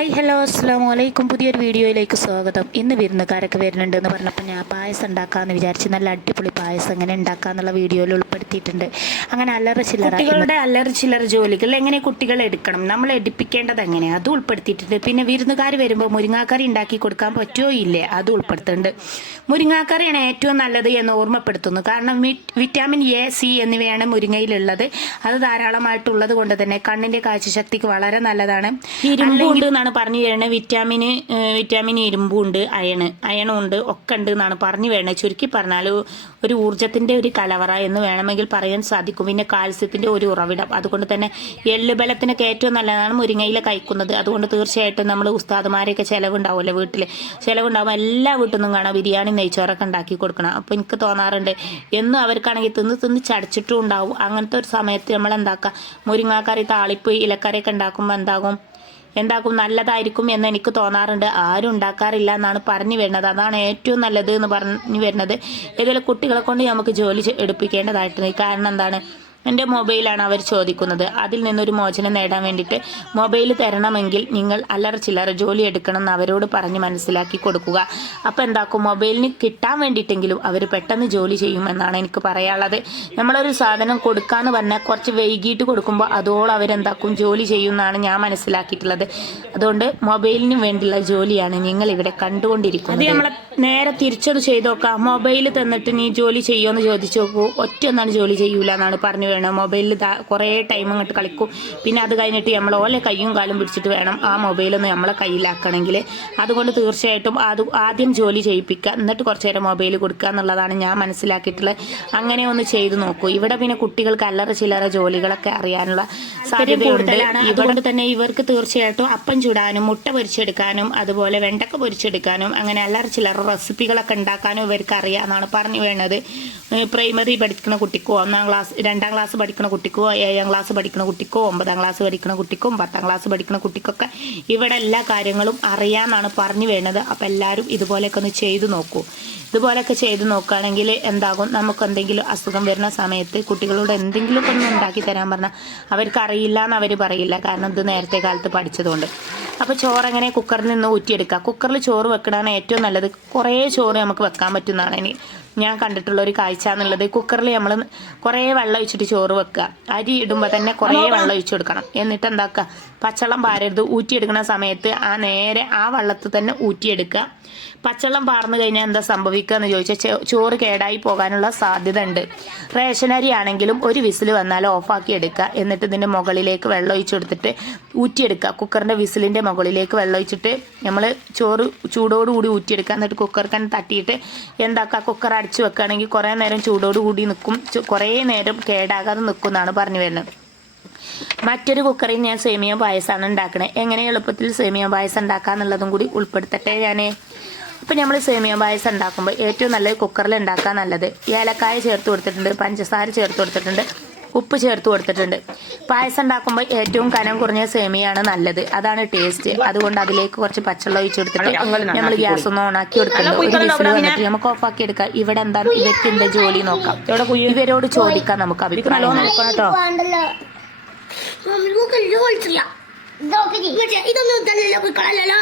Hi hello അസ്സാം വലൈക്കും പുതിയൊരു വീഡിയോയിലേക്ക് സ്വാഗതം. ഇന്ന് വിരുന്നുകാരൊക്കെ വരുന്നുണ്ട് എന്ന് പറഞ്ഞപ്പോൾ ഞാൻ പായസം ഉണ്ടാക്കാമെന്ന് വിചാരിച്ച് നല്ല അടിപൊളി പായസം എങ്ങനെ ഉണ്ടാക്കാന്നുള്ള വീഡിയോയിൽ ഉൾപ്പെടുത്തിയിട്ടുണ്ട്. അങ്ങനെ അല്ലറ ചില്ലറ കുട്ടികളുടെ അല്ലറ ചില്ലറ ജോലികൾ എങ്ങനെ കുട്ടികളെ എടുക്കണം? നമ്മൾ എടുപ്പിക്കേണ്ടത് എങ്ങനെയാണ് അത് ഉൾപ്പെടുത്തിയിട്ടുണ്ട്. പിന്നെ വിരുന്നുകാർ വരുമ്പോൾ മുരിങ്ങാക്കറി ഉണ്ടാക്കി കൊടുക്കാൻ പറ്റുമോ ഇല്ലേ? അത് ഉൾപ്പെടുത്തുന്നുണ്ട്. മുരിങ്ങാക്കറിയാണ് ഏറ്റവും നല്ലത് എന്ന് ഓർമ്മപ്പെടുത്തുന്നു. കാരണം വിറ്റാമിൻ എ സി എന്നിവയാണ് മുരിങ്ങയിലുള്ളത്. അത് ധാരാളമായിട്ടുള്ളത് കൊണ്ട് തന്നെ കണ്ണിന്റെ കാഴ്ചശക്തിക്ക് വളരെ നല്ലതാണ്. ഇരുമ്പുണ്ട് എന്നാണ് പറഞ്ഞു വരുന്നത് വിറ്റാമിന് വിറ്റാമിൻ ഇരുമ്പുണ്ട് അയണ്. അയണുണ്ട് ഒക്കെ ഉണ്ട് എന്നാണ് പറഞ്ഞു വരുന്നത് ചുരുക്കി പറഞ്ഞാൽ ഒരു ഊർജത്തിന്റെ ഒരു കലവറ എന്ന് വേണമെങ്കിൽ പറയാൻ സാധിക്കും. പിന്നെ കാൽസ്യത്തിന്റെ ഒരു ഉറവിടം. അതുകൊണ്ട് തന്നെ എള്ളുബലത്തിനൊക്കെ ഏറ്റവും നല്ലതാണ് മുരിങ്ങയില കഴിക്കുന്നത്. അതുകൊണ്ട് തീർച്ചയായിട്ടും നമ്മൾ ഉസ്താദുമാരെയൊക്കെ ചിലവുണ്ടാവുമല്ലോ വീട്ടിൽ ചിലവുണ്ടാവും എല്ലാ വീട്ടിൽ നിന്നും കാണാം ബിരിയാണി നെയ്ച്ചോറൊക്കെ ഉണ്ടാക്കി കൊടുക്കണം. അപ്പോൾ എനിക്ക് തോന്നാറുണ്ട് എന്നും അവർക്കാണെങ്കിൽ തിന്ന് തിന്ന് ചടച്ചിട്ടും ഉണ്ടാവും. അങ്ങനത്തെ ഒരു സമയത്ത് നമ്മൾ എന്താക്കുക മുരിങ്ങാക്കറി താളിപ്പ് ഇലക്കറിയൊക്കെ ഉണ്ടാക്കുമ്പോൾ എന്താകും? എന്താക്കും നല്ലതായിരിക്കും എന്ന് എനിക്ക് തോന്നാറുണ്ട്. ആരും ഉണ്ടാക്കാറില്ല എന്നാണ് പറഞ്ഞു വരുന്നത്. അതാണ് ഏറ്റവും നല്ലത് എന്ന് പറഞ്ഞു വരുന്നത്. ഇതുപോലെ കുട്ടികളെ കൊണ്ട് നമുക്ക് ജോലി എടുപ്പിക്കേണ്ടതായിട്ടുണ്ട്. കാരണം എന്താണ്? എന്റെ മൊബൈലാണ് അവർ ചോദിക്കുന്നത്. അതിൽ നിന്നൊരു മോചനം നേടാൻ വേണ്ടിയിട്ട് മൊബൈൽ തരണമെങ്കിൽ നിങ്ങൾ അല്ലറ ചില്ലറ ജോലി എടുക്കണം എന്ന് അവരോട് പറഞ്ഞ് മനസ്സിലാക്കി കൊടുക്കുക. അപ്പോൾ എന്താക്കും? മൊബൈലിന് കിട്ടാൻ വേണ്ടിയിട്ടെങ്കിലും അവർ പെട്ടെന്ന് ജോലി ചെയ്യുമെന്നാണ് എനിക്ക് പറയാനുള്ളത്. നമ്മളൊരു സാധനം കൊടുക്കാന്ന് പറഞ്ഞാൽ കുറച്ച് വൈകിട്ട് കൊടുക്കുമ്പോൾ അതോളം അവരെന്താക്കും ജോലി ചെയ്യുമെന്നാണ് ഞാൻ മനസ്സിലാക്കിയിട്ടുള്ളത്. അതുകൊണ്ട് മൊബൈലിന് വേണ്ടിയുള്ള ജോലിയാണ് നിങ്ങൾ ഇവിടെ കണ്ടുകൊണ്ടിരിക്കുന്നത്. നേരെ തിരിച്ചത് ചെയ്ത് നോക്കാം മൊബൈൽ തന്നിട്ട് നീ ജോലി ചെയ്യുമെന്ന് ചോദിച്ചു. നോക്കൂ ഒറ്റ ഒന്നാണ് ജോലി ചെയ്യൂല എന്നാണ് പറഞ്ഞു വേണം മൊബൈലിൽ കുറേ ടൈം അങ്ങോട്ട് കളിക്കും. പിന്നെ അത് കഴിഞ്ഞിട്ട് നമ്മൾ ഓലെ കൈയും കാലും പിടിച്ചിട്ട് വേണം ആ മൊബൈലൊന്ന് നമ്മളെ കയ്യിലാക്കണമെങ്കിൽ. അതുകൊണ്ട് തീർച്ചയായിട്ടും അത് ആദ്യം ജോലി ചെയ്യിപ്പിക്കുക എന്നിട്ട് കുറച്ച് നേരം മൊബൈൽ കൊടുക്കുക എന്നുള്ളതാണ് ഞാൻ മനസ്സിലാക്കിയിട്ടുള്ളത്. അങ്ങനെ ഒന്ന് ചെയ്തു നോക്കൂ. ഇവിടെ പിന്നെ കുട്ടികൾക്ക് അല്ലറ ചില്ലറ ജോലികളൊക്കെ അറിയാനുള്ള സാധ്യതയുണ്ട്. അതുകൊണ്ട് തന്നെ ഇവർക്ക് തീർച്ചയായിട്ടും അപ്പം ചുടാനും മുട്ട പൊരിച്ചെടുക്കാനും അതുപോലെ വെണ്ടക്ക പൊരിച്ചെടുക്കാനും അങ്ങനെ അല്ലറ ചില്ലറ റെസിപ്പികളൊക്കെ ഉണ്ടാക്കാനും ഇവർക്ക് അറിയാമെന്നാണ് പറഞ്ഞു വേണത്. പ്രൈമറി പഠിക്കുന്ന കുട്ടിക്കോ ഒന്നാം ക്ലാസ് രണ്ടാം ക്ലാസ് പഠിക്കുന്ന കുട്ടിക്കോ ഏഴാം ക്ലാസ് പഠിക്കുന്ന കുട്ടിക്കോ ഒമ്പതാം ക്ലാസ് പഠിക്കുന്ന കുട്ടിക്കോ പത്താം ക്ലാസ് പഠിക്കുന്ന കുട്ടിക്കൊക്കെ ഇവിടെ എല്ലാ കാര്യങ്ങളും അറിയാമെന്നാണ് പറഞ്ഞു വേണത്. അപ്പം എല്ലാവരും ഇതുപോലെയൊക്കെ ഒന്ന് ചെയ്തു നോക്കൂ. ഇതുപോലെയൊക്കെ ചെയ്തു നോക്കുകയാണെങ്കിൽ എന്താകും? നമുക്ക് എന്തെങ്കിലും അസുഖം വരുന്ന സമയത്ത് കുട്ടികളോട് എന്തെങ്കിലും ഒന്ന് ഉണ്ടാക്കി തരാൻ പറഞ്ഞാൽ അവർക്ക് അറിയില്ല എന്ന് അവർ പറയില്ല. കാരണം ഇത് നേരത്തെ കാലത്ത് പഠിച്ചതുകൊണ്ട്. അപ്പോൾ ചോറ് എങ്ങനെ കുക്കറിൽ നിന്ന് ഊറ്റിയെടുക്കുക? കുക്കറിൽ ചോറ് വെക്കണതാണ് ഏറ്റവും നല്ലത്. കുറേ ചോറ് നമുക്ക് വെക്കാൻ പറ്റുന്നതാണ് ഇനി. ഞാൻ കണ്ടിട്ടുള്ള ഒരു കാഴ്ച എന്നുള്ളത് കുക്കറിൽ നമ്മൾ കുറേ വെള്ളം ഒഴിച്ചിട്ട് ചോറ് വെക്കുക. അരി ഇടുമ്പോൾ തന്നെ കുറേ വെള്ളം ഒഴിച്ചു കൊടുക്കണം. എന്നിട്ട് എന്താക്കുക? പച്ചവെള്ളം പാരരുത്. ഊറ്റിയെടുക്കുന്ന സമയത്ത് ആ നേരെ ആ വെള്ളത്തിൽ തന്നെ ഊറ്റിയെടുക്കുക. പച്ചവെള്ളം പാർന്നു കഴിഞ്ഞാൽ എന്താ സംഭവിക്കുക എന്ന് ചോദിച്ചാൽ ചോറ് കേടായി പോകാനുള്ള സാധ്യത ഉണ്ട് റേഷൻ അരി ആണെങ്കിലും ഒരു വിസിൽ വന്നാൽ ഓഫാക്കി എടുക്കുക. എന്നിട്ട് ഇതിന്റെ മുകളിലേക്ക് വെള്ളം ഒഴിച്ചു കൊടുത്തിട്ട് ഊറ്റിയെടുക്കുക. കുക്കറിന്റെ വിസിലിന്റെ മുകളിലേക്ക് വെള്ളം ഒഴിച്ചിട്ട് നമ്മൾ ചോറ് ചൂടോടുകൂടി ഊറ്റിയെടുക്കുക. എന്നിട്ട് കുക്കർക്ക് തട്ടിയിട്ട് എന്താക്കുക? കുക്കർ അടച്ചു വെക്കുകയാണെങ്കിൽ കുറേ നേരം ചൂടോട് കൂടി നിൽക്കും. കുറേ നേരം കേടാകാതെ നിൽക്കും എന്നാണ് പറഞ്ഞു വരുന്നത്. മറ്റൊരു കുക്കറിൽ ഞാൻ സേമിയ പായസമാണ് ഉണ്ടാക്കുന്നത് എങ്ങനെ എളുപ്പത്തിൽ സേമിയ പായസം ഉണ്ടാക്കാന്നുള്ളതും കൂടി ഉൾപ്പെടുത്തട്ടെ ഞാൻ അപ്പം നമ്മൾ സേമിയ പായസം ഉണ്ടാക്കുമ്പോൾ ഏറ്റവും നല്ലത് കുക്കറിൽ ഉണ്ടാക്കാൻ നല്ലത്. ഏലക്കായ ചേർത്ത് കൊടുത്തിട്ടുണ്ട് പഞ്ചസാര ചേർത്ത് കൊടുത്തിട്ടുണ്ട്. ഉപ്പ് ചേർത്ത് കൊടുത്തിട്ടുണ്ട്. പായസം ഉണ്ടാക്കുമ്പോൾ ഏറ്റവും കനം കുറഞ്ഞ സേമിയാണ് നല്ലത്. അതാണ് ടേസ്റ്റ് അതുകൊണ്ട് അതിലേക്ക് കുറച്ച് പച്ചവെള്ളം ഒഴിച്ചു കൊടുത്തിട്ട് നമ്മൾ ഗ്യാസ് ഒന്ന് ഓണാക്കി കൊടുക്കുന്നുണ്ട്. ഒരു വിസിൽ വന്നിട്ട് നമുക്ക് ഓഫാക്കി എടുക്കാം. ഇവിടെ എന്താ ഇവർക്ക് എന്താ ജോലി നോക്കാം. ഇവരോട് ചോദിക്കാം നമുക്ക് അഭിപ്രായം കേട്ടോ. കളയല്ലോ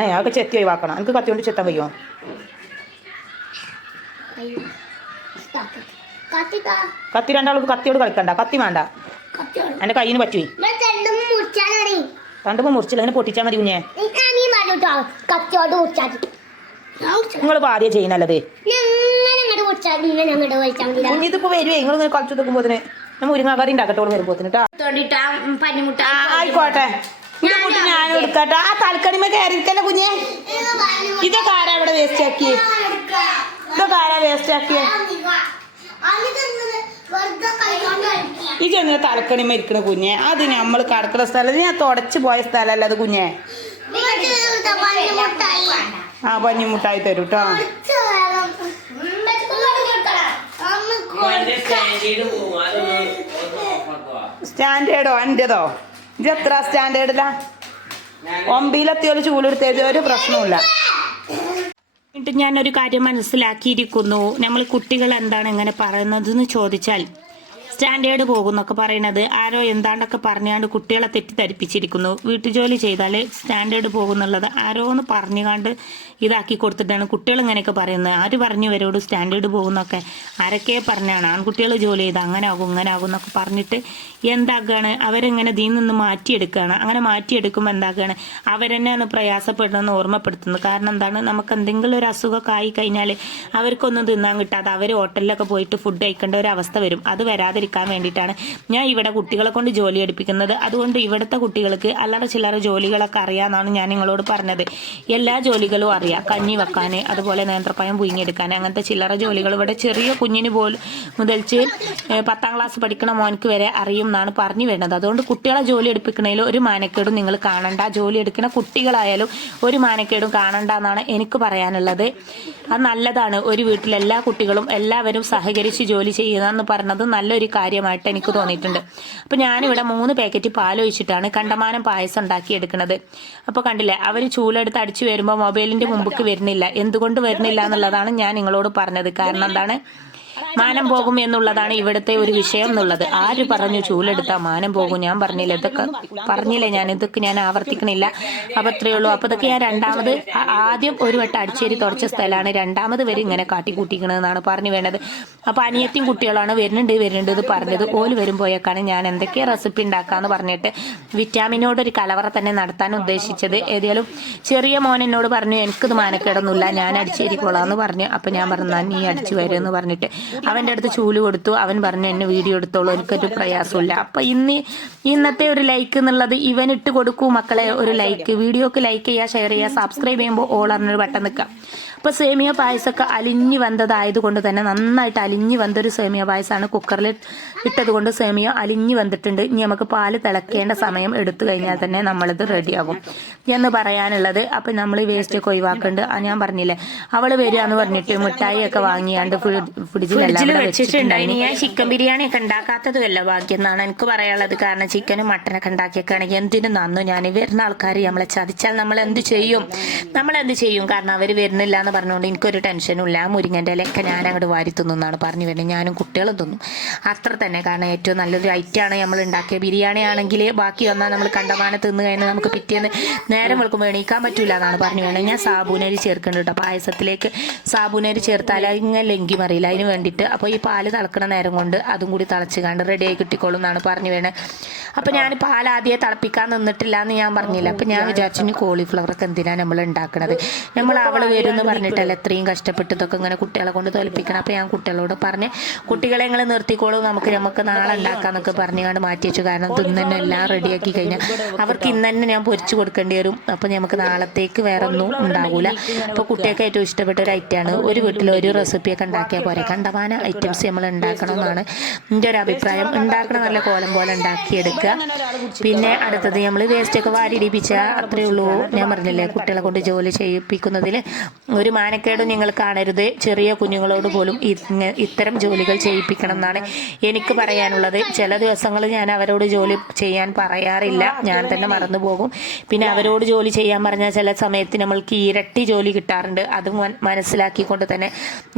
ഏ അതൊക്കെ ചെത്തി ഒഴിവാക്കണം. എനിക്ക് കത്തി കൊണ്ട് ചെത്താൻ കഴിയുമോ കത്തി രണ്ടാളും കത്തിയോട് കളിക്കണ്ട. കത്തി വേണ്ട. എന്റെ കയ്യിന് പറ്റുവേ രണ്ടും മുറിച്ചാലേ രണ്ടുമ്പോൾ മുറിച്ചില്ല. അങ്ങനെ പൊട്ടിച്ചാൽ മതി കുഞ്ഞേ. നീ പറഞ്ഞിട്ടോ കത്തിയോട് മുറിച്ചാൽ നിങ്ങൾ ഇപ്പോൾ ആദ്യം ചെയ്യുന്നല്ലത് കുഞ്ഞിതിപ്പോൾ വരുവേ. നിങ്ങൾ കളിച്ചു നിൽക്കുമ്പോത്തിന് ഞാൻ മുരിങ്ങാക്കറി ഉണ്ടാക്കട്ടോട് പനിമുട്ട ആയിക്കോട്ടെ. കുട്ടി ഞാൻ എടുക്കട്ടെ. ആ തലക്കണിമ കയറിയിരിക്കല്ലേ കുഞ്ഞെ? ഇതൊക്കെ ആരാ ഇവിടെ വേസ്റ്റ് ആക്കിയേ? ഇതൊക്കെ ആരാ വേസ്റ്റ് ആക്കിയേ? ഈ ചെന്ന് തലക്കണിമ ഇരിക്കണ കുഞ്ഞെ. അത് നമ്മൾ കടക്കുന്ന സ്ഥലം. ഞാൻ തുടച്ചു പോയ സ്ഥലമല്ല അത് കുഞ്ഞെ. ആ പഞ്ഞിമുട്ടായി തരും കേട്ടോ സ്റ്റാൻഡേർഡോ എന്റെതോ ഇത് എത്ര സ്റ്റാൻഡേർഡിലാ? ഒമ്പയിലെത്തിയൊരു ചൂലെടുത്തേ ഒരു പ്രശ്നമില്ല ഞാനൊരു കാര്യം മനസ്സിലാക്കിയിരിക്കുന്നു. നമ്മൾ കുട്ടികൾ എന്താണ് ഇങ്ങനെ പറയുന്നതെന്ന് ചോദിച്ചാൽ സ്റ്റാൻഡേർഡ് പോകുന്നൊക്കെ പറയുന്നത് ആരോ എന്താണ്ടൊക്കെ പറഞ്ഞാണ്ട് കുട്ടികളെ തെറ്റിദ്ധരിപ്പിച്ചിരിക്കുന്നു. വീട്ടുജോലി ചെയ്താൽ സ്റ്റാൻഡേർഡ് പോകുന്നുള്ളത് ആരോ എന്ന് പറഞ്ഞുകാണ്ട് ഇതാക്കി കൊടുത്തിട്ടാണ് കുട്ടികൾ ഇങ്ങനെയൊക്കെ പറയുന്നത്. ആര് പറഞ്ഞു ഇവരോട് സ്റ്റാൻഡേർഡ് പോകുന്നൊക്കെ? ആരൊക്കെ പറഞ്ഞാണ്? ആൺകുട്ടികൾ ജോലി ചെയ്ത് അങ്ങനെ ആകും ഇങ്ങനെ ആകും എന്നൊക്കെ പറഞ്ഞിട്ട് എന്താക്കുകയാണ് അവരെങ്ങനെ ഇതിൽ നിന്ന് മാറ്റിയെടുക്കുകയാണ് അങ്ങനെ മാറ്റിയെടുക്കുമ്പോൾ എന്താക്കുകയാണ് അവരെന്നെയാണ് പ്രയാസപ്പെടുന്നതെന്ന് ഓർമ്മപ്പെടുത്തുന്നത്? കാരണം എന്താണ്? നമുക്ക് എന്തെങ്കിലും ഒരു അസുഖമൊക്കെ ആയി കഴിഞ്ഞാൽ അവർക്കൊന്നും തിന്നാൻ കിട്ടാതെ അവർ ഹോട്ടലിലൊക്കെ പോയിട്ട് ഫുഡ് കഴിക്കേണ്ട ഒരു അവസ്ഥ വരും. അത് വരാതിരിക്കാൻ വേണ്ടിയിട്ടാണ്. ഞാൻ ഇവിടെ കുട്ടികളെ കൊണ്ട് ജോലി എടുപ്പിക്കുന്നത്. അതുകൊണ്ട് ഇവിടുത്തെ കുട്ടികൾക്ക് അല്ലാതെ ചില്ലറ ജോലികളൊക്കെ അറിയാമെന്നാണ് ഞാൻ നിങ്ങളോട് പറഞ്ഞത്. എല്ലാ ജോലികളും അറിയാം. കഞ്ഞി വെക്കാൻ അതുപോലെ നേന്ത്രപ്പായം പുയിങ്ങിയെടുക്കാൻ അങ്ങനത്തെ ചില്ലറ ജോലികൾ ഇവിടെ ചെറിയ കുഞ്ഞിന് പോലും മുതൽച്ച് പത്താം ക്ലാസ് പഠിക്കണ മോനക്ക് വരെ അറിയും എന്നാണ് പറഞ്ഞു വരുന്നത്. അതുകൊണ്ട് കുട്ടികളെ ജോലി എടുപ്പിക്കണതിൽ ഒരു മാനക്കേടും നിങ്ങൾ കാണണ്ട. ജോലി എടുക്കുന്ന കുട്ടികളായാലും ഒരു മാനക്കേടും കാണണ്ട എന്നാണ് എനിക്ക് പറയാനുള്ളത്. അത് നല്ലതാണ്. ഒരു വീട്ടിൽ എല്ലാ കുട്ടികളും എല്ലാവരും സഹകരിച്ച് ജോലി ചെയ്യുക എന്ന് പറഞ്ഞത് നല്ലൊരു കാര്യമായിട്ട് എനിക്ക് തോന്നിയിട്ടുണ്ട്. അപ്പോൾ ഞാനിവിടെ മൂന്ന് പാക്കറ്റ് പാൽ ഒഴിച്ചിട്ടാണ് കണ്ടമാനം പായസം ഉണ്ടാക്കി എടുക്കുന്നത്. അപ്പോൾ കണ്ടില്ലേ അവർ ചൂലെടുത്ത് അടിച്ചു വരുമ്പോൾ മൊബൈലിന്റെ മുമ്പക്ക് വരുന്നില്ല. എന്തുകൊണ്ട് വരുന്നില്ല എന്നുള്ളതാണ് ഞാൻ നിങ്ങളോട് പറഞ്ഞത്. കാരണം എന്താണ്? മാനം പോകും എന്നുള്ളതാണ് ഇവിടുത്തെ ഒരു വിഷയം എന്നുള്ളത്. ആര് പറഞ്ഞു ചൂലെടുത്താ മാനം പോകും? ഞാൻ പറഞ്ഞില്ല. ഇതൊക്കെ പറഞ്ഞില്ലേ ഞാൻ? ഇതൊക്കെ ഞാൻ ആവർത്തിക്കണില്ല. അപ്പൊ അത്രയേ ഉള്ളൂ. അപ്പൊ ഇതൊക്കെ ഞാൻ രണ്ടാമത് ആദ്യം ഒരു വട്ടം അടിച്ചേരി തുടച്ച സ്ഥലമാണ്. രണ്ടാമത് വരെ ഇങ്ങനെ കാട്ടിക്കൂട്ടിക്കണെന്നാണ് പറഞ്ഞു വേണ്ടത്. അപ്പൊ അനിയത്തിയും കുട്ടികളാണ്. വരുന്നുണ്ട് വരുന്നുണ്ട് ഇത് പറഞ്ഞത് ഓൽ വരുമ്പോഴേക്കാണ് ഞാൻ എന്തൊക്കെ റെസിപ്പി ഉണ്ടാക്കാന്ന് പറഞ്ഞിട്ട് വിറ്റാമിനോട് ഒരു കലവറ തന്നെ നടത്താൻ ഉദ്ദേശിച്ചത്. ഏതായാലും ചെറിയ മോൻ എന്നോട് പറഞ്ഞു എനിക്കിത് മാനക്കേടൊന്നുമില്ല. ഞാൻ അടിച്ചേരിക്കോളാന്ന് പറഞ്ഞു. അപ്പൊ ഞാൻ പറഞ്ഞു നീ അടിച്ചു വരുമെന്ന് പറഞ്ഞിട്ട് അവന്റെ അടുത്ത് ചൂൽ കൊടുത്തു. അവൻ പറഞ്ഞു എന്നെ വീഡിയോ എടുത്തോളൂ എനിക്കൊരു പ്രയാസമില്ല. അപ്പൊ ഇന്ന് ഇന്നത്തെ ഒരു ലൈക്ക് എന്നുള്ളത് ഇവൻ ഇട്ട് കൊടുക്കൂ മക്കളെ ഒരു ലൈക്ക്. വീഡിയോക്ക് ലൈക്ക് ചെയ്യുക ഷെയർ ചെയ്യുക സബ്സ്ക്രൈബ് ചെയ്യുമ്പോൾ ഓൾ അറിഞ്ഞൊരു ബട്ടൺ നിൽക്കാം അപ്പൊ സേമിയ പായസമൊക്കെ അലിഞ്ഞു വന്നതായതുകൊണ്ട് തന്നെ നന്നായിട്ട് അലിഞ്ഞു വന്നൊരു സേമിയ പായസമാണ് കുക്കറിൽ ഇട്ടത് കൊണ്ട് സേമിയ അലിഞ്ഞു വന്നിട്ടുണ്ട്. ഇനി നമുക്ക് പാൽ തിളക്കേണ്ട സമയം എടുത്തു കഴിഞ്ഞാൽ തന്നെ നമ്മളിത് റെഡിയാകും. എന്ന് പറയാനുള്ളത് അപ്പം നമ്മൾ ഈ വേസ്റ്റ് ഒക്കെ ഒഴിവാക്കുന്നുണ്ട് ആ ഞാൻ പറഞ്ഞില്ലേ അവൾ വരിക എന്ന് പറഞ്ഞിട്ട് മിഠായി ഒക്കെ വാങ്ങിയാണ്ട് ഫ്രിഡ്ജിൽ വെച്ചിട്ടുണ്ടായിരുന്നു ഞാൻ ചിക്കൻ ബിരിയാണി ഒക്കെ ഉണ്ടാക്കാത്തതുമല്ല ഭാഗ്യം എന്നാണ് എനിക്ക് പറയാനുള്ളത്. കാരണം ചിക്കനും മട്ടനൊക്കെ ഉണ്ടാക്കിയൊക്കെയാണെങ്കിൽ എന്തിനും നന്നു? ഞാൻ വരുന്ന ആൾക്കാർ നമ്മളെ ചതിച്ചാൽ നമ്മൾ എന്ത് ചെയ്യും? നമ്മൾ എന്ത് ചെയ്യും? കാരണം അവർ വരുന്നില്ല എന്ന് പറഞ്ഞുകൊണ്ട് എനിക്കൊരു ടെൻഷനും ഇല്ല മുരിങ്ങന്റെ ഇലയൊക്കെ ഞാൻ അങ്ങോട്ട് വാരി തിന്നുന്നാണ് പറഞ്ഞു വരുന്നത്. ഞാനും കുട്ടികളും തിന്നും. അത്ര തന്നെ. കാരണം ഏറ്റവും നല്ലൊരു ഐറ്റാണ് നമ്മൾ ഉണ്ടാക്കിയ ബിരിയാണി ആണെങ്കിൽ ബാക്കി വന്നാൽ നമ്മൾ കണ്ടമാനം തിന്നു കഴിഞ്ഞാൽ നമുക്ക് പിറ്റേന്ന് നേരം വെളുക്കുമ്പോൾ എണീക്കാൻ പറ്റില്ല എന്നാണ് പറഞ്ഞു വേണത് ഞാൻ സാബൂനരി ചേർക്കുന്നുണ്ട് കേട്ടോ. പായസത്തിലേക്ക് സാബൂനരി ചേർത്താൽ ഇങ്ങനെ ലെങ്കി മറിയില്ല അതിന് വേണ്ടിയിട്ട് അപ്പോൾ ഈ പാൽ തിളക്കണ നേരം കൊണ്ട് അതും കൂടി തിളച്ച് കണ്ട് റെഡിയായി കിട്ടിക്കോളും എന്നാണ് പറഞ്ഞു വേണേ അപ്പോൾ ഞാൻ പാൽ ആദ്യം തിളപ്പിക്കാൻ നിന്നിട്ടില്ല എന്ന് ഞാൻ പറഞ്ഞില്ല. അപ്പോൾ ഞാൻ വിചാരിച്ചു കോളിഫ്ലവർ ഒക്കെ എന്തിനാണ് നമ്മൾ ഉണ്ടാക്കുന്നത് നമ്മൾ അവൾ വരും എന്ന് പറഞ്ഞിട്ടല്ല ഇത്രയും കഷ്ടപ്പെട്ട് ഇതൊക്കെ ഇങ്ങനെ കുട്ടികളെ കൊണ്ട് തോൽപ്പിക്കണം? അപ്പോൾ ഞാൻ കുട്ടികളോട് പറഞ്ഞ് കുട്ടികളെ നിങ്ങൾ നിർത്തിക്കോളൂ നമുക്ക് നമുക്ക് നാളെ ഉണ്ടാക്കാമെന്നൊക്കെ പറഞ്ഞുകൊണ്ട് മാറ്റി വെച്ചു. കാരണം ഇന്ന് തന്നെ എല്ലാം റെഡിയാക്കി കഴിഞ്ഞാൽ അവർക്ക് ഇന്ന് തന്നെ ഞാൻ പൊരിച്ചു കൊടുക്കേണ്ടി വരും. അപ്പോൾ നമുക്ക് നാളത്തേക്ക് വേറെ ഒന്നും ഉണ്ടാവില്ല അപ്പോൾ കുട്ടികൾക്ക് ഏറ്റവും ഇഷ്ടപ്പെട്ട ഒരു ഐറ്റമാണ് ഒരു വീട്ടിൽ ഒരു റെസിപ്പിയൊക്കെ ഉണ്ടാക്കിയാൽ പോരെ. കണ്ടമാന ഐറ്റംസ് നമ്മൾ ഉണ്ടാക്കണമെന്നാണ് എന്റെ ഒരു അഭിപ്രായം. ഉണ്ടാക്കണ നല്ല കോലം പോലെ ഉണ്ടാക്കിയെടുക്കുക. പിന്നെ അടുത്തത് നമ്മൾ വേസ്റ്റ് ഒക്കെ വാരിടിപ്പിച്ച അത്രയേ ഉള്ളൂ. ഞാൻ പറഞ്ഞില്ലേ കുട്ടികളെ കൊണ്ട് ജോലി ചെയ്യിപ്പിക്കുന്നതിൽ ഒരു മാനക്കേടും നിങ്ങൾ കാണരുത്. ചെറിയ കുഞ്ഞുങ്ങളോട് പോലും ഇത്തരം ജോലികൾ ചെയ്യിപ്പിക്കണം എന്നാണ് എനിക്ക് പറയാനുള്ളത്. ചില ദിവസങ്ങൾ ഞാൻ അവരോട് ജോലി ചെയ്യാൻ പറയാറില്ല. ഞാൻ തന്നെ മറന്നു പോകും. പിന്നെ അവരോട് ജോലി ചെയ്യാൻ പറഞ്ഞാൽ ചില സമയത്ത് നമ്മൾക്ക് ഇരട്ടി ജോലി കിട്ടാറുണ്ട്. അത് മനസ്സിലാക്കിക്കൊണ്ട് തന്നെ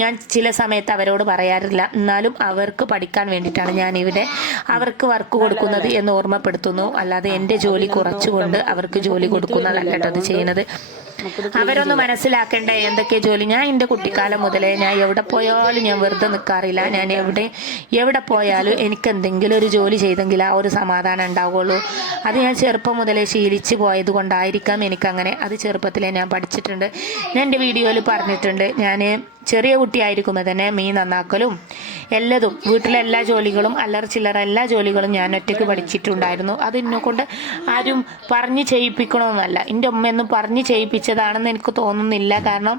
ഞാൻ ചില സമയത്ത് അവരോട് പറയാറില്ല. എന്നാലും അവർക്ക് പഠിക്കാൻ വേണ്ടിയിട്ടാണ് ഞാൻ ഇവിടെ അവർക്ക് വർക്ക് കൊടുക്കുന്നത് എന്ന് ഓർമ്മപ്പെടുത്തുന്നു. അല്ലാതെ എന്റെ ജോലി കുറച്ചുകൊണ്ട് അവർക്ക് ജോലി കൊടുക്കുന്നതല്ല കേട്ടോ അത് ചെയ്യുന്നത്. അവരൊന്ന് മനസ്സിലാക്കേണ്ട എന്തൊക്കെ ജോലി? ഞാൻ എന്റെ കുട്ടിക്കാലം മുതലേ ഞാൻ എവിടെ പോയാലും ഞാൻ വെറുതെ നിൽക്കാറില്ല ഞാൻ എവിടെ എവിടെ പോയാലും എനിക്ക് എന്തെങ്കിലും ഒരു ജോലി ചെയ്തെങ്കിൽ ആ ഒരു സമാധാനം ഉണ്ടാവുള്ളൂ. അത് ഞാൻ ചെറുപ്പം മുതലേ ശീലിച്ച് പോയത് കൊണ്ടായിരിക്കാം എനിക്കങ്ങനെ. അത് ചെറുപ്പത്തിലേ ഞാൻ പഠിച്ചിട്ടുണ്ട്. ഞാൻ എന്റെ വീഡിയോയിൽ പറഞ്ഞിട്ടുണ്ട്. ഞാൻ ചെറിയ കുട്ടിയായിരിക്കുമ്പോൾ തന്നെ മീൻ നന്നാക്കലും എല്ലതും വീട്ടിലെ എല്ലാ ജോലികളും അല്ലറ ചില്ലറ എല്ലാ ജോലികളും ഞാൻ ഒറ്റയ്ക്ക് പഠിച്ചിട്ടുണ്ടായിരുന്നു. അത് എന്നെ കൊണ്ട് ആരും പറഞ്ഞ് ചെയ്യിപ്പിക്കണമെന്നല്ല എന്റെ ഉമ്മയൊന്നും പറഞ്ഞ് ചെയ്യിപ്പിച്ചതാണെന്ന് എനിക്ക് തോന്നുന്നില്ല. കാരണം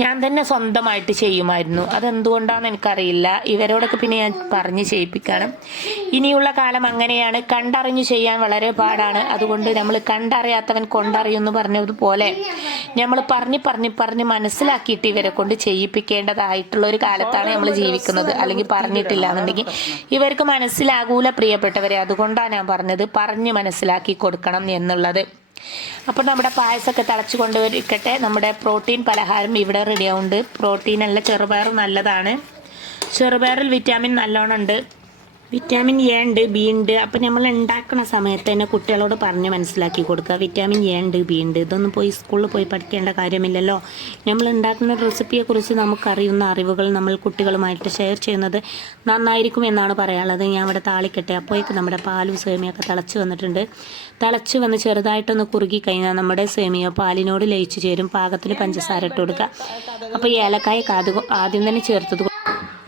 ഞാൻ തന്നെ സ്വന്തമായിട്ട് ചെയ്യുമായിരുന്നു. അതെന്തുകൊണ്ടാണെന്ന് എനിക്കറിയില്ല. ഇവരോടൊക്കെ പിന്നെ ഞാൻ പറഞ്ഞ് ചെയ്യിപ്പിക്കണം. ഇനിയുള്ള കാലം അങ്ങനെയാണ്. കണ്ടറിഞ്ഞ് ചെയ്യാൻ വളരെ പാടാണ്. അതുകൊണ്ട് നമ്മൾ കണ്ടറിയാത്തവൻ കൊണ്ടറിയുമെന്ന് പറഞ്ഞതുപോലെ നമ്മൾ പറഞ്ഞ് പറഞ്ഞ് പറഞ്ഞ് മനസ്സിലാക്കിയിട്ട് ഇവരെ കൊണ്ട് ചെയ്യിപ്പിക്കേണ്ടതായിട്ടുള്ള ഒരു കാലത്താണ് നമ്മൾ ജീവിക്കുന്നത്. അല്ലെങ്കിൽ പറഞ്ഞിട്ടില്ല എന്നുണ്ടെങ്കിൽ ഇവർക്ക് മനസ്സിലാകൂല പ്രിയപ്പെട്ടവരെ. അതുകൊണ്ടാണ് ഞാൻ പറഞ്ഞത്. പറഞ്ഞ് മനസ്സിലാക്കി കൊടുക്കണം എന്നുള്ളത്. അപ്പോൾ നമ്മുടെ പായസമൊക്കെ തിളച്ച് കൊണ്ടുവരിക്കട്ടെ. നമ്മുടെ പ്രോട്ടീൻ പലഹാരം ഇവിടെ റെഡിയാവുന്നുണ്ട് പ്രോട്ടീൻ അല്ല ചെറുപയർ നല്ലതാണ്. ചെറുപയറിൽ വിറ്റാമിൻ നല്ലോണം ഉണ്ട് വിറ്റാമിൻ എ ഉണ്ട് ബി ഉണ്ട്. അപ്പം നമ്മൾ ഉണ്ടാക്കുന്ന സമയത്ത് തന്നെ കുട്ടികളോട് പറഞ്ഞ് മനസ്സിലാക്കി കൊടുക്കുക. വിറ്റാമിൻ എ ഉണ്ട് ബി ഉണ്ട്. ഇതൊന്നും പോയി സ്കൂളിൽ പോയി പഠിക്കേണ്ട കാര്യമില്ലല്ലോ. നമ്മൾ ഉണ്ടാക്കുന്ന റെസിപ്പിയെക്കുറിച്ച് നമുക്കറിയുന്ന അറിവുകൾ നമ്മൾ കുട്ടികളുമായിട്ട് ഷെയർ ചെയ്യുന്നത് നന്നായിരിക്കും എന്നാണ് പറയാനുള്ളത്. ഞാൻ ഇവിടെ താളിക്കട്ടെ. അപ്പോഴേക്ക് നമ്മുടെ പാലും സേമിയൊക്കെ തിളച്ച് വന്നിട്ടുണ്ട്. തിളച്ച് വന്ന് ചെറുതായിട്ടൊന്ന് കുറുകി കഴിഞ്ഞാൽ നമ്മുടെ സേമിയ പാലിനോട് ലയിച്ചു ചേരും. പാകത്തിന് പഞ്ചസാര ഇട്ട് കൊടുക്കുക. അപ്പോൾ ഏലക്കായ ആദ്യം തന്നെ ചേർത്തത്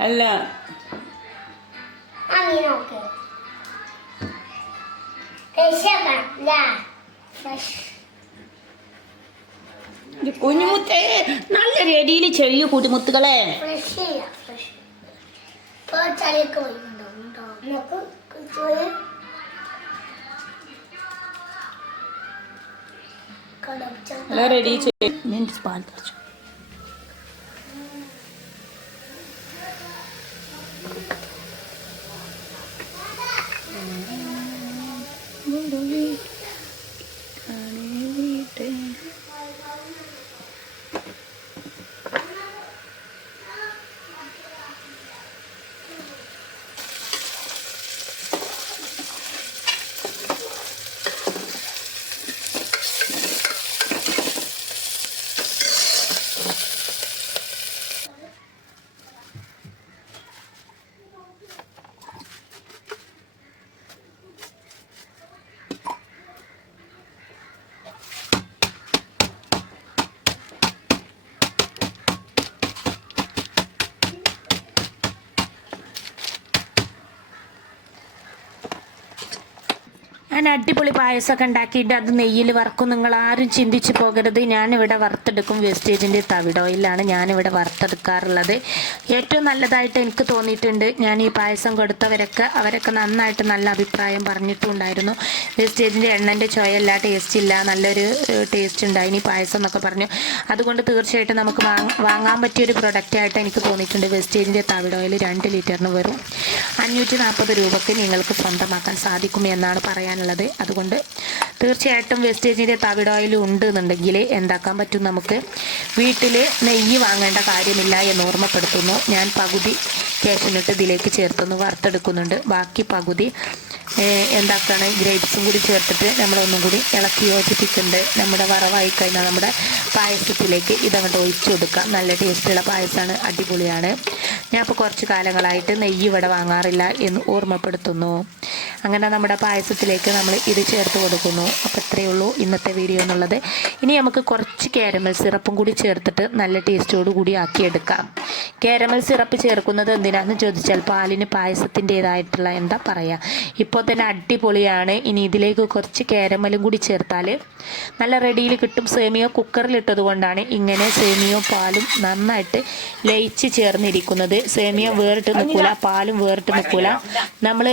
അല്ല അങ്ങനെ. ഫ്രഷ്. കുഞ്ഞുമുത്തേ നല്ല രീതിയിൽ ചെറിയ കുടിമുത്തുകളെ ഫ്രഷ് ചെയ്യാം, ഫ്രഷ്. ഇപ്പൊ ഞാൻ അടിപൊളി പായസമൊക്കെ ഉണ്ടാക്കിയിട്ട് അത് നെയ്യിൽ വറക്കും. നിങ്ങൾ ആരും ചിന്തിച്ചു പോകരുത്. ഞാനിവിടെ വറുത്തെടുക്കും വേസ്റ്റേജിന്റെ തവിട് ഓയിലാണ് ഞാനിവിടെ വറുത്തെടുക്കാറുള്ളത്. ഏറ്റവും നല്ലതായിട്ട് എനിക്ക് തോന്നിയിട്ടുണ്ട് ഞാൻ ഈ പായസം കൊടുത്തവരൊക്കെ അവരൊക്കെ നന്നായിട്ട് നല്ല അഭിപ്രായം പറഞ്ഞിട്ടുണ്ടായിരുന്നു. വേസ്റ്റേജിന്റെ എണ്ണന്റെ ചോയല്ല ടേസ്റ്റ് ഇല്ല നല്ലൊരു ടേസ്റ്റ് ഉണ്ടായിനി പായസം എന്നൊക്കെ പറഞ്ഞു. അതുകൊണ്ട് തീർച്ചയായിട്ടും നമുക്ക് വാങ്ങ- വാങ്ങാൻ പറ്റിയൊരു പ്രൊഡക്റ്റായിട്ട് എനിക്ക് തോന്നിയിട്ടുണ്ട് വെസ്റ്റേജിന്റെ തവിട് ഓയിൽ രണ്ട് ലിറ്ററിന് വരും അഞ്ഞൂറ്റി നാൽപ്പത് രൂപയ്ക്ക് നിങ്ങൾക്ക് സ്വന്തമാക്കാൻ സാധിക്കും എന്നാണ് പറയാനുള്ളത്. അതുകൊണ്ട് തീർച്ചയായിട്ടും വേസ്റ്റേജിന്റെ തവിട് ഓയിൽ ഉണ്ട് എന്നുണ്ടെങ്കിൽ എന്താക്കാൻ പറ്റും നമുക്ക്? വീട്ടിൽ നെയ്യ് വാങ്ങേണ്ട കാര്യമില്ല എന്ന് ഓർമ്മപ്പെടുത്തുന്നു. ഞാൻ പകുതി കാഷ്യൂനട്ട് ഇതിലേക്ക് ചേർത്തുന്നു വറുത്തെടുക്കുന്നുണ്ട്. ബാക്കി പകുതി എന്താക്കാണ്? ഗ്രേപ്സും കൂടി ചേർത്തിട്ട് നമ്മളൊന്നും കൂടി ഇളക്കി യോജിപ്പിക്കുന്നുണ്ട്. നമ്മുടെ വറവായി കഴിഞ്ഞാൽ നമ്മുടെ പായസത്തിലേക്ക് ഇതങ്ങോട്ട് ഒഴിച്ചു കൊടുക്കാം. നല്ല ടേസ്റ്റുള്ള പായസമാണ്. അടിപൊളിയാണ്. ഞാൻ ഇപ്പോൾ കുറച്ച് കാലങ്ങളായിട്ട് നെയ്യ് ഇവിടെ വാങ്ങാറില്ല എന്ന് ഓർമ്മപ്പെടുത്തുന്നു. അങ്ങനെ നമ്മുടെ പായസത്തിലേക്ക് നമ്മൾ ഇത് ചേർത്ത് കൊടുക്കുന്നു. അപ്പോൾ ഇത്രയേ ഉള്ളൂ ഇന്നത്തെ വീഡിയോ എന്നുള്ളത്. ഇനി നമുക്ക് കുറച്ച് കാരമൽ സിറപ്പും കൂടി ചേർത്തിട്ട് നല്ല ടേസ്റ്റോട് കൂടി ആക്കിയെടുക്കാം. കാരമൽ സിറപ്പ് ചേർക്കുന്നത് എന്തിനാണെന്ന് ചോദിച്ചാൽ പാലിന് പായസത്തിന്റെതായിട്ടുള്ള എന്താ പറയുക ഇപ്പോൾ തന്നെ അടിപൊളിയാണ്. ഇനി ഇതിലേക്ക് കുറച്ച് കാരമലും കൂടി ചേർത്താൽ നല്ല റെഡിയിൽ കിട്ടും. സേമിയോ കുക്കറിലിട്ടത് കൊണ്ടാണ് ഇങ്ങനെ സേമിയോ പാലും നന്നായിട്ട് ലയിച്ച് ചേർന്നിരിക്കുന്നത്. സേമിയോ വേറിട്ട് നിൽക്കൂല പാലും വേറിട്ട് നിൽക്കൂല. നമ്മൾ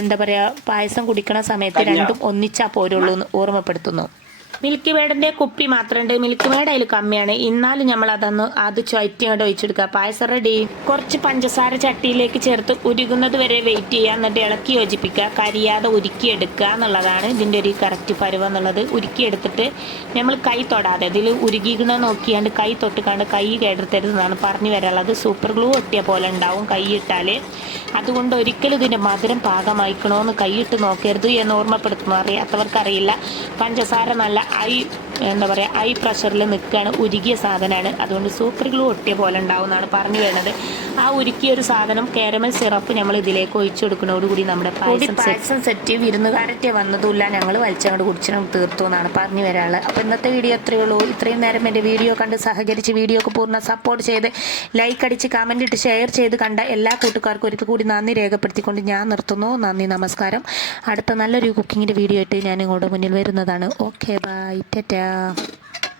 എന്താ പറയുക പായസം കുടിക്കണ സമയത്ത് രണ്ടും ഒന്നിച്ചാ പോരുള്ളൂ എന്ന് ഓർമ്മപ്പെടുത്തുന്നു. മിൽക്ക് മേഡിന്റെ കുപ്പി മാത്രമുണ്ട് മിൽക്ക് മേഡ് അതിൽ കമ്മിയാണ്. എന്നാലും നമ്മൾ അതൊന്ന് അത് ചുറ്റി അങ്ങോട്ട് ഒഴിച്ചെടുക്കുക. പായസം റെഡി കുറച്ച് പഞ്ചസാര ചട്ടിയിലേക്ക് ചേർത്ത് ഉരുകുന്നത് വരെ വെയിറ്റ് ചെയ്യുക. എന്നിട്ട് ഇളക്കി യോജിപ്പിക്കുക. കരിയാതെ ഉരുക്കിയെടുക്കുക എന്നുള്ളതാണ് ഇതിന്റെ ഒരു കറക്റ്റ് പരുവം എന്നുള്ളത്. ഉരുക്കിയെടുത്തിട്ട് നമ്മൾ കൈ തൊടാതെ. ഇതിൽ ഉരുകിക്കുന്നത് നോക്കിയാണ്ട് കൈ തൊട്ടുകാണ്ട് കൈ കേടരുത്തരുതെന്നാണ് പറഞ്ഞു വരാനുള്ളത് സൂപ്പർ ഗ്ലൂ ഒട്ടിയ പോലെ ഉണ്ടാവും കൈ ഇട്ടാൽ അതുകൊണ്ട് ഒരിക്കലും ഇതിന്റെ മധുരം പാകമായിക്കണോന്ന് കൈയിട്ട് നോക്കരുത് എന്ന് ഓർമ്മപ്പെടുത്തുന്നു അറിയാത്തവർക്കറിയില്ല. പഞ്ചസാര നല്ല I എന്താ പറയുക ഐ പ്രഷറിൽ നിൽക്കുകയാണ് ഉരുകിയ സാധനമാണ് അതുകൊണ്ട് സൂപ്പർ ഗ്ലൂ ഒട്ടിയ പോലെ ഉണ്ടാവും എന്നാണ് പറഞ്ഞു വരുന്നത്. ആ ഉരുക്കിയ ഒരു സാധനം കാരമൽ സിറപ്പ് നമ്മൾ ഇതിലേക്ക് ഒഴിച്ചു കൊടുക്കുന്നതോടുകൂടി നമ്മുടെ പായസം സെറ്റ് വിരുന്നുകാരത്തെ വന്നതുമില്ല. ഞങ്ങൾ വലിച്ചങ്ങോട്ട് കുടിച്ചിട്ട് തീർത്തു എന്നാണ് പറഞ്ഞു വരാനുള്ളത്. അപ്പോൾ ഇന്നത്തെ വീഡിയോ എത്രയേ ഉള്ളൂ. ഇത്രയും നേരം എന്റെ വീഡിയോ കണ്ട് സഹകരിച്ച് വീഡിയോക്ക് പൂർണ സപ്പോർട്ട് ചെയ്ത് ലൈക്ക് അടിച്ച് കമന്റ് ഇട്ട് ഷെയർ ചെയ്ത് കണ്ട എല്ലാ കൂട്ടുകാർക്കും ഒരിക്കൽ കൂടി നന്ദി രേഖപ്പെടുത്തിക്കൊണ്ട് ഞാൻ നിർത്തുന്നു. നന്ദി നമസ്കാരം. അടുത്ത നല്ലൊരു കുക്കിങ്ങിന്റെ വീഡിയോ ആയിട്ട് ഞാൻ ഇങ്ങോട്ട് മുന്നിൽ വരുന്നതാണ്. Okay bye tata Yeah.